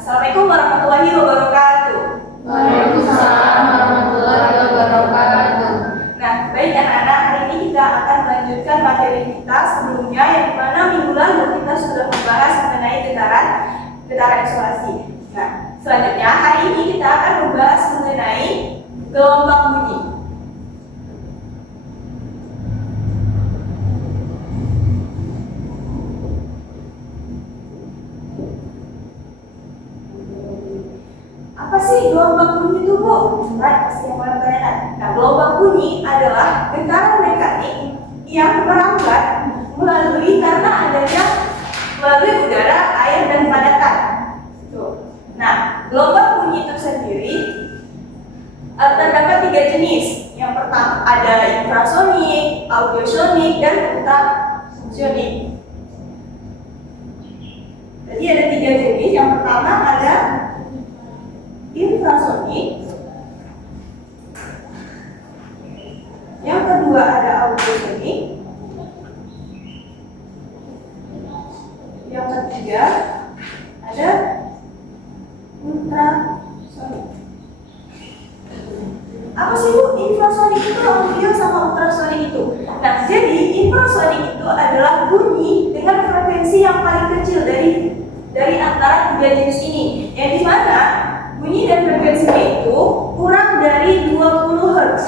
Assalamualaikum warahmatullahi wabarakatuh. Waalaikumsalam warahmatullahi wabarakatuh. Nah, baik anak-anak, hari ini kita akan melanjutkan materi kita sebelumnya, yang dimana minggu lalu kita sudah membahas mengenai getaran isolasi. Nah, selanjutnya hari ini kita akan membahas mengenai gelombang bunyi. Apa sih gelombang bunyi itu, Bu? Pasti yang paling bertanya. Nah, gelombang bunyi adalah getaran mekanik yang merambat melalui udara, air, dan padatan. Tuh. Nah, gelombang bunyi itu sendiri terdapat 3 jenis. Yang pertama ada infrasonik, audiosonik, dan ultrasonik. Jadi ada 3 jenis. Yang pertama ada infrasonik, yang kedua ada audiosonik, yang ketiga ada ultrasonik. Apa sih, Bu? Infrasonik itu audio sama ultrasonik itu. Nah, jadi infrasonik itu adalah bunyi dengan frekuensi yang paling kecil dari antara 3 jenis ini, yang dimana bunyi dan frekuensinya itu kurang dari 20 Hz,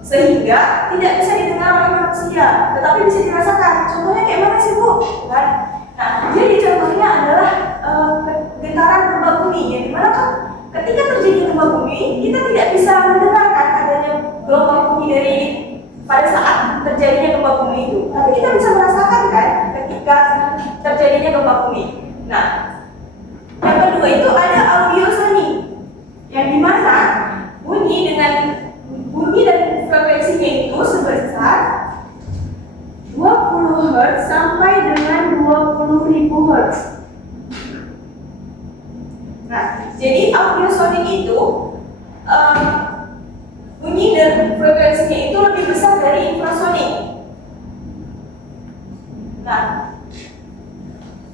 sehingga tidak bisa didengar oleh manusia, tetapi bisa dirasakan. Contohnya kayak mana sih, Bu? Nah, jadi contohnya adalah getaran gempa bumi, yang dimana kan ketika terjadi gempa bumi, kita tidak bisa mendengarkan adanya gelombang bunyi pada saat terjadinya gempa bumi itu, tapi kita bisa merasakan kan ketika terjadinya gempa bumi. Nah, yang kedua itu ada audiosonik, yang dimana bunyi dan frekuensinya itu sebesar 20 Hz sampai dengan 20.000 Hz. Nah, jadi audiosonik itu bunyi dan frekuensinya itu lebih besar dari infrasonik. Nah,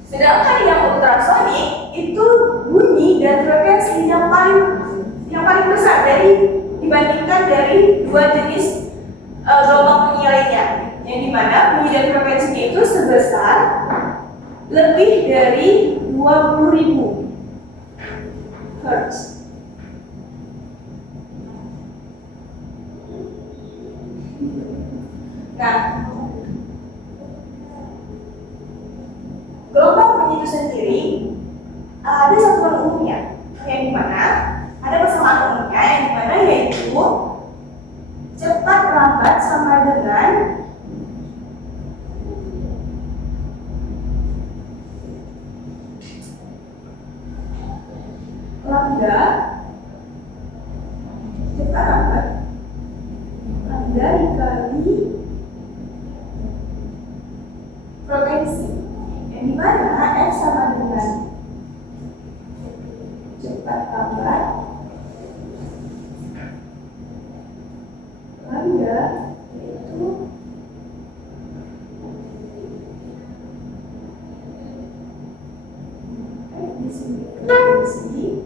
sedangkan yang ultrasonik itu bunyi dan frekuensi yang paling besar dibandingkan dari 2 jenis gelombang bunyi lainnya, yang dimana bunyi dan frekuensinya itu sebesar lebih dari 20.000 Hz. Nah, gelombang bunyi itu sendiri ada satuan umumnya, yang dimana ada persamaan umumnya, yang dimana yaitu cepat lambat sama dengan lambda cepat lambat lambda dikali frekuensi, yang dimana F sama dengan cepat lambat lambda yaitu di sini frekuensi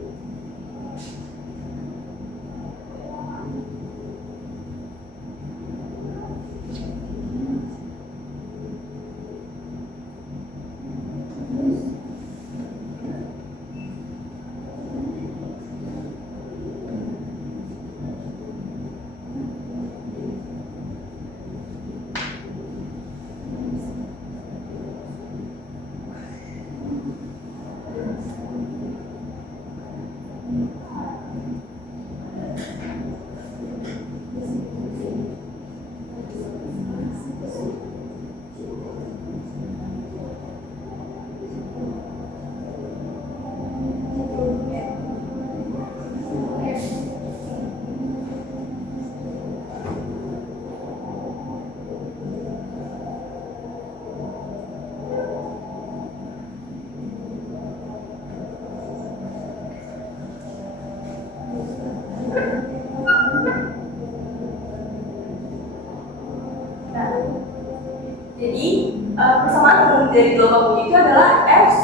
Jadi persamaan umum dari gelombang bunyi itu adalah F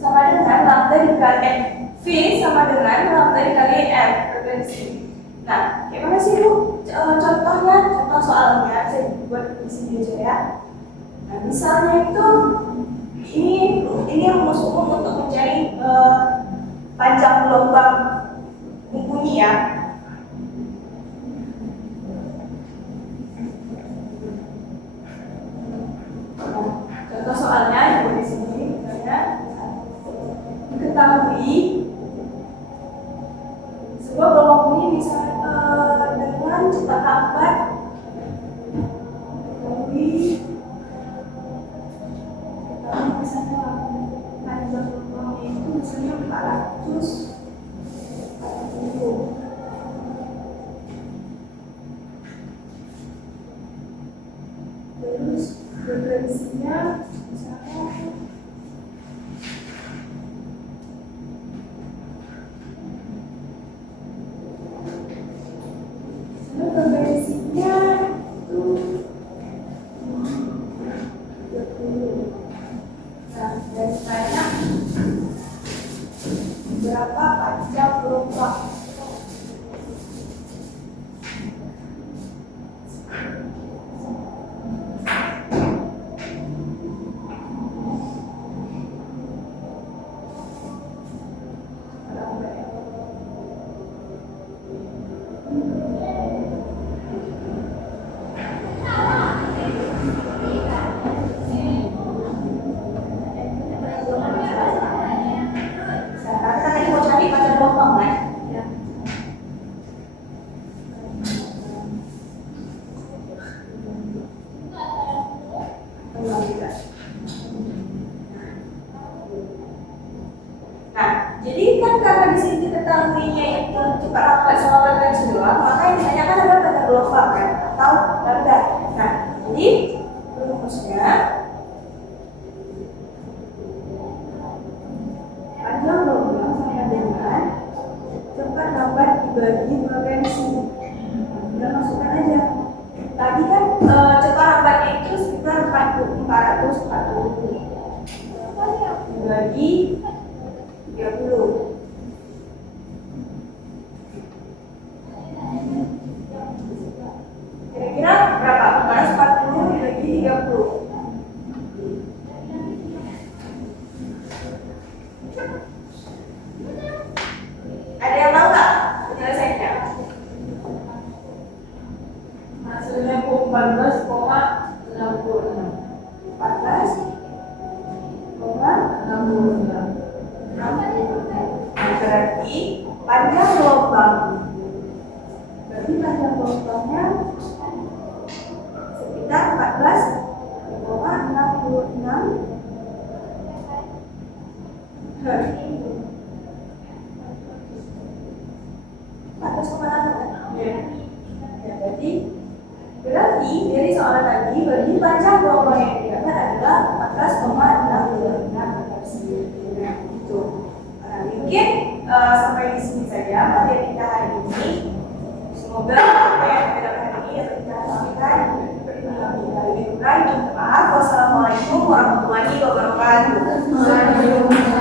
sama dengan dikali V sama dengan lambda dikali M frekuensi. Nah, gimana sih Bu? Contohnya, contoh soalnya saya buat di sini aja ya. Nah, misalnya itu ini rumus umum untuk mencari panjang gelombang bunyi ya. Contoh soalnya ibu di sini misalnya diketahui sebuah gelombang bunyi bisa dengan cepat lambat misalnya panjang gelombangnya itu misalnya 440. Terus frekuensinya misalnya frekuensinya itu 20. Nah, dan tanya berapa panjang gelombang? Nah, jadi kan karena di sini diketahuinya itu cepat lambat sama frekuensi doang, maka yang ditanyakan adalah panjang gelombang kan atau lambda. Nah, jadi rumusnya panjang gelombang sama dengan cepat lambat dibagi frekuensi. Kita masukkan aja. Tadi kan cepat lambatnya itu sekitar 440 dibagi 30. Kira-kira berapa? 440 dibagi 30. Ada yang tahu nggak penyelesaiannya? Hasilnya 14,66. 14,66. Berarti panjang gelombang. Berarti panjang gelombangnya sekitar 14,66 Hertz. 14,66 kan? Ya, berarti dari soalan tadi berarti panjang gelombang yang digunakan adalah 14,66 Hertz. Nah, itu. Mungkin sampai di sini saja materi kita hari ini. Semoga apa yang kita dapat hari ini dapat kita sampaikan. Maaf. Wassalamualaikum warahmatullahi wabarakatuh.